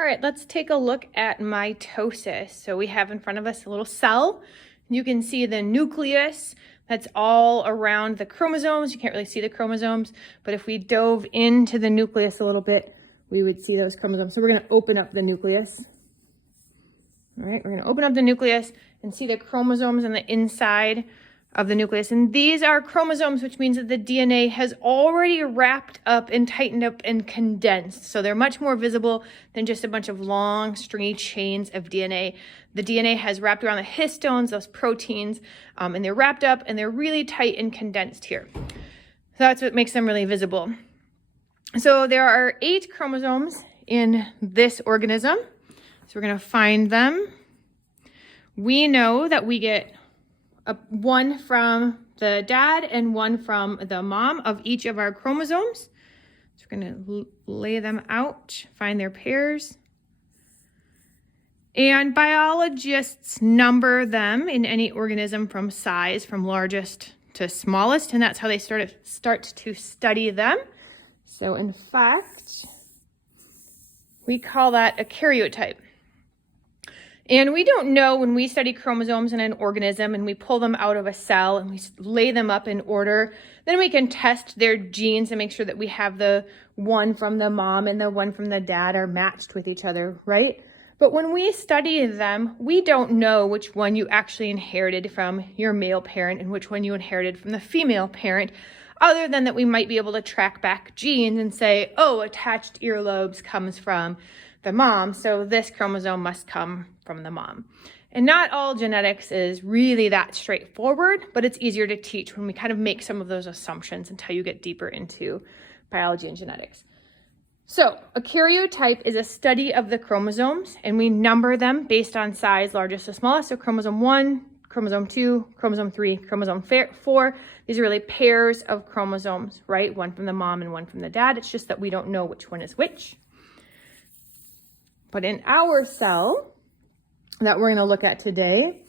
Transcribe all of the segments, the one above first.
All right, let's take a look at mitosis. So we have in front of us a little cell. You can see the nucleus that's all around the chromosomes. You can't really see the chromosomes, but if we dove into the nucleus a little bit, we would see those chromosomes. So we're going to open up the nucleus. All right, we're going to open up the nucleus and see the chromosomes on the inside of the nucleus. And these are chromosomes, which means that the DNA has already wrapped up and tightened up and condensed. So they're much more visible than just a bunch of long, stringy chains of DNA. The DNA has wrapped around the histones, those proteins, and they're wrapped up and they're really tight and condensed here. So that's what makes them really visible. So there are 8 chromosomes in this organism. So we're going to find them. We know that we get one from the dad and one from the mom of each of our chromosomes. So we're going to lay them out, find their pairs. And biologists number them in any organism from size, from largest to smallest, and that's how they start to study them. So in fact, we call that a karyotype. And we don't know when we study chromosomes in an organism and we pull them out of a cell and we lay them up in order, then we can test their genes and make sure that we have the one from the mom and the one from the dad are matched with each other, right? But when we study them, we don't know which one you actually inherited from your male parent and which one you inherited from the female parent, other than that we might be able to track back genes and say, oh, attached earlobes comes from the mom, so this chromosome must come from the mom. And not all genetics is really that straightforward, but it's easier to teach when we kind of make some of those assumptions until you get deeper into biology and genetics. So a karyotype is a study of the chromosomes, and we number them based on size, largest to smallest. So chromosome 1, chromosome 2, chromosome 3, chromosome 4. These are really pairs of chromosomes, right? One from the mom and one from the dad. It's just that we don't know which one is which. But in our cell that we're going to look at today,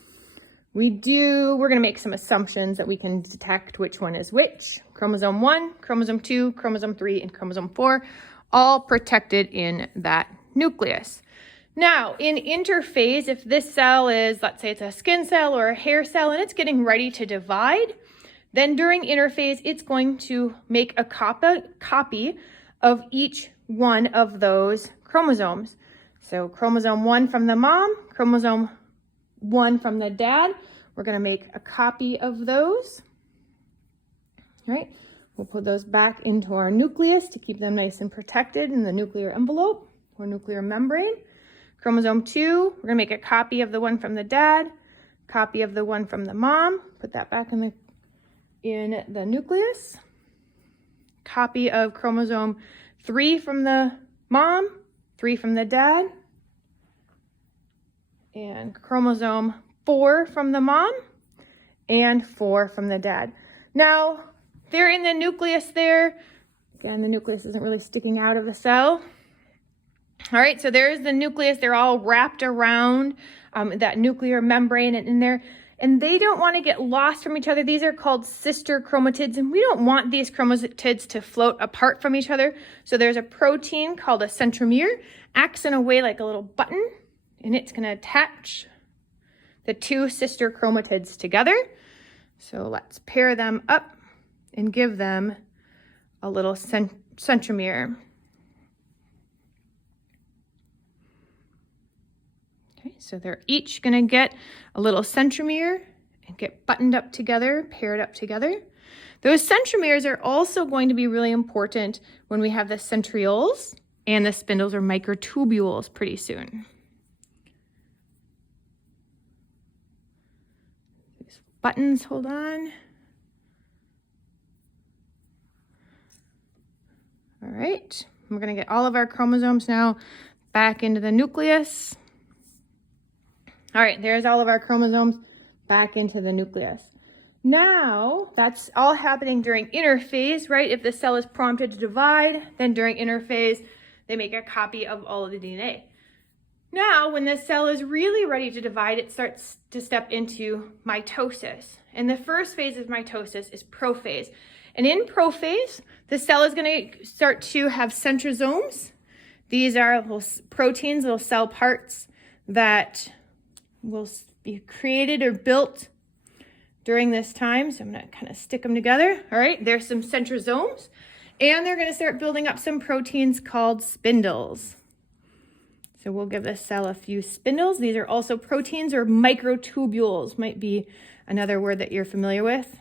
we're going to make some assumptions that we can detect which one is which. Chromosome 1, chromosome 2, chromosome 3, and chromosome 4, all protected in that nucleus. Now, in interphase, if this cell is, let's say it's a skin cell or a hair cell, and it's getting ready to divide, then during interphase, it's going to make a copy of each one of those chromosomes. So chromosome 1 from the mom, chromosome 1 from the dad. We're going to make a copy of those. All right, we'll put those back into our nucleus to keep them nice and protected in the nuclear envelope or nuclear membrane. Chromosome 2, we're going to make a copy of the one from the dad, copy of the one from the mom. Put that back in the nucleus. Copy of chromosome 3 from the mom, 3 from the dad, and chromosome 4 from the mom, and 4 from the dad. Now, they're in the nucleus there. Again, the nucleus isn't really sticking out of the cell. All right, so there's the nucleus. They're all wrapped around that nuclear membrane and in there. And they don't want to get lost from each other. These are called sister chromatids, and we don't want these chromatids to float apart from each other. So there's a protein called a centromere, acts in a way like a little button, and it's going to attach the 2 sister chromatids together. So let's pair them up and give them a little centromere. Okay, so they're each going to get a little centromere and get buttoned up together, paired up together. Those centromeres are also going to be really important when we have the centrioles and the spindles or microtubules pretty soon. These buttons, hold on. All right, we're going to get all of our chromosomes now back into the nucleus. All right, there's all of our chromosomes back into the nucleus. Now, that's all happening during interphase, right? If the cell is prompted to divide, then during interphase, they make a copy of all of the DNA. Now, when the cell is really ready to divide, it starts to step into mitosis. And the first phase of mitosis is prophase. And in prophase, the cell is going to start to have centrosomes These are little proteins, little cell parts that will be created or built during this time. So I'm going to kind of stick them together. All right, there's some centrosomes, and they're going to start building up some proteins called spindles. So we'll give this cell a few spindles. These are also proteins, or microtubules might be another word that you're familiar with.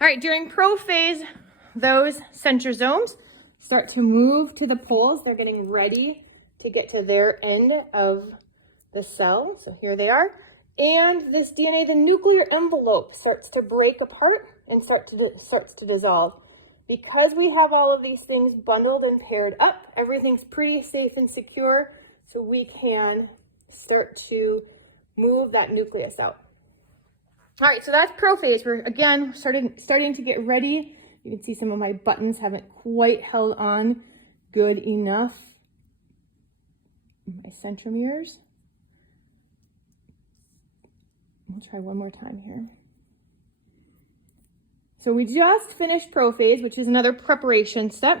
All right, during prophase, those centrosomes start to move to the poles. They're getting ready to get to their end of the cell. So here they are. And this DNA, the nuclear envelope, starts to break apart and starts to dissolve. Because we have all of these things bundled and paired up, everything's pretty safe and secure, so we can start to move that nucleus out. All right, so that's prophase. We're again starting to get ready. You can see some of my buttons haven't quite held on good enough. My centromeres. We'll try one more time here. So we just finished prophase, which is another preparation step.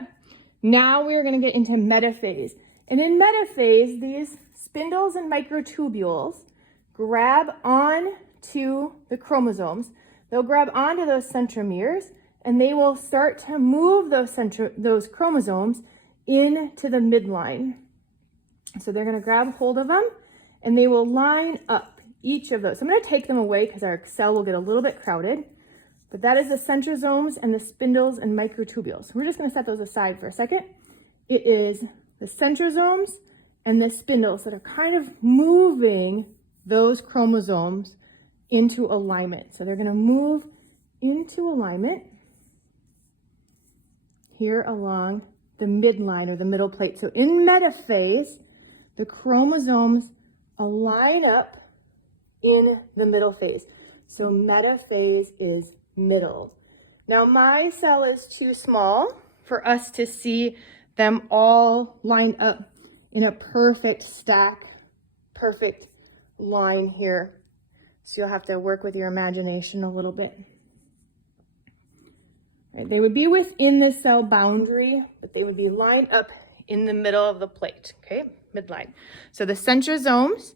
Now we're going to get into metaphase. And in metaphase, these spindles and microtubules grab onto the chromosomes. They'll grab onto those centromeres, and they will start to move those chromosomes into the midline. So they're going to grab hold of them, and they will line up each of those. So I'm going to take them away because our cell will get a little bit crowded. But that is the centrosomes and the spindles and microtubules. We're just going to set those aside for a second. It is the centrosomes and the spindles that are kind of moving those chromosomes into alignment. So they're going to move into alignment here along the midline or the middle plate. So in metaphase, the chromosomes align up in the middle phase. So metaphase is middle. Now my cell is too small for us to see them all lined up in a perfect stack, perfect line here. So you'll have to work with your imagination a little bit. Right, they would be within the cell boundary, but they would be lined up in the middle of the plate, okay, midline. So the centrosomes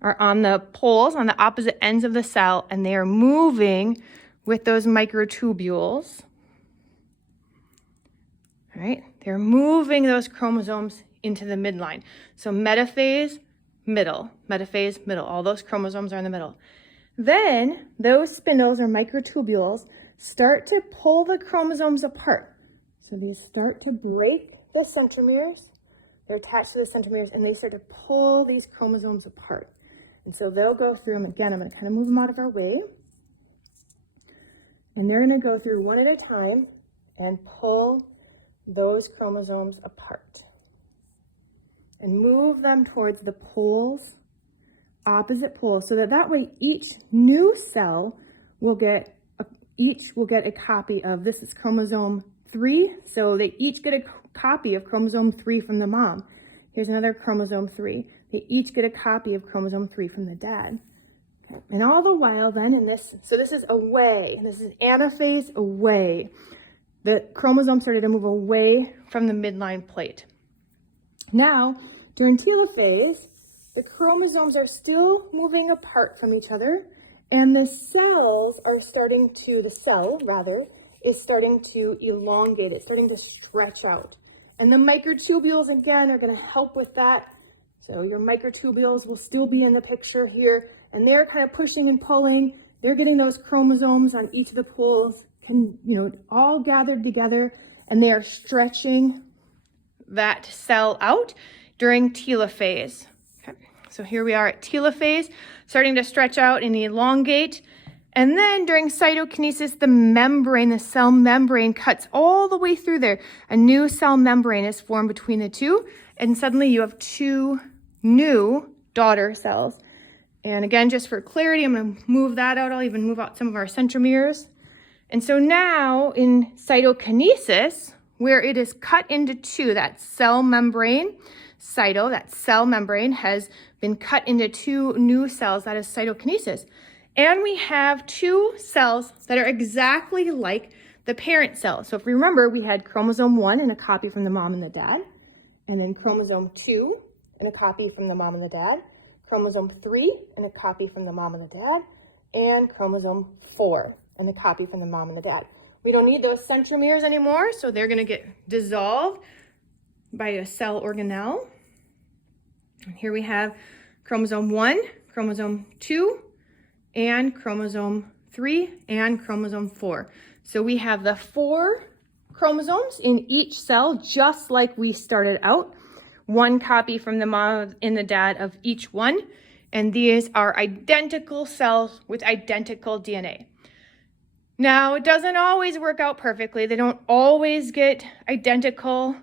are on the poles, on the opposite ends of the cell, and they are moving with those microtubules. All right, they're moving those chromosomes into the midline. So metaphase, middle, metaphase, middle. All those chromosomes are in the middle. Then those spindles or microtubules start to pull the chromosomes apart. So they start to break the centromeres. They're attached to the centromeres, and they start to pull these chromosomes apart. And so they'll go through them. Again, I'm going to kind of move them out of our way. And they're going to go through one at a time and pull those chromosomes apart. And move them towards the poles, opposite poles, so that way each new cell will get a copy of, this is chromosome 3. So they each get a copy of chromosome 3 from the mom. Here's another chromosome 3. They each get a copy of chromosome 3 from the dad. Okay. And all the while then in this, so this is away, this is anaphase away. The chromosome started to move away from the midline plate. Now, during telophase, the chromosomes are still moving apart from each other, and the cell is starting to elongate, it's starting to stretch out. And the microtubules, again, are going to help with that. So your microtubules will still be in the picture here, and they're kind of pushing and pulling. They're getting those chromosomes on each of the poles, all gathered together, and they are stretching that cell out during telophase. Okay. So here we are at telophase, starting to stretch out and elongate. And then during cytokinesis, the cell membrane cuts all the way through there. A new cell membrane is formed between the two, and suddenly you have two new daughter cells. And again, just for clarity, I'm going to move that out. I'll even move out some of our centromeres. And so now in cytokinesis, where it is cut into two, that cell membrane, that cell membrane has been cut into two new cells. That is cytokinesis. And we have two cells that are exactly like the parent cell. So if we remember, we had chromosome 1 and a copy from the mom and the dad, and then chromosome 2 and a copy from the mom and the dad, chromosome 3 and a copy from the mom and the dad, and chromosome 4 and a copy from the mom and the dad. We don't need those centromeres anymore, so they're going to get dissolved by a cell organelle. And here we have chromosome 1, chromosome 2, and chromosome 3, and chromosome 4. So we have the 4 chromosomes in each cell, just like we started out. One copy from the mom and the dad of each one. And these are identical cells with identical DNA. Now, it doesn't always work out perfectly. They don't always get identical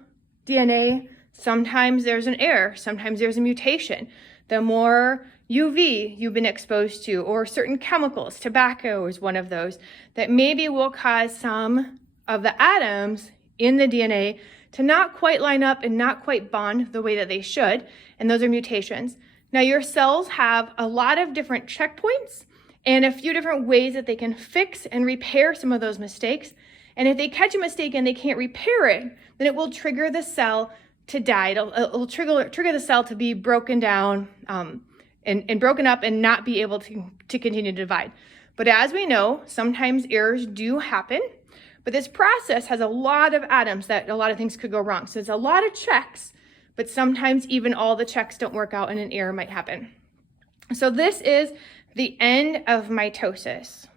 DNA. Sometimes there's an error. Sometimes there's a mutation. The more UV you've been exposed to, or certain chemicals, tobacco is one of those, that maybe will cause some of the atoms in the DNA to not quite line up and not quite bond the way that they should. And those are mutations. Now, your cells have a lot of different checkpoints and a few different ways that they can fix and repair some of those mistakes. And if they catch a mistake and they can't repair it, then it will trigger the cell to die. It'll trigger the cell to be broken down and broken up and not be able to continue to divide. But as we know, sometimes errors do happen. But this process has a lot of atoms that a lot of things could go wrong. So it's a lot of checks, but sometimes even all the checks don't work out and an error might happen. So this is the end of mitosis.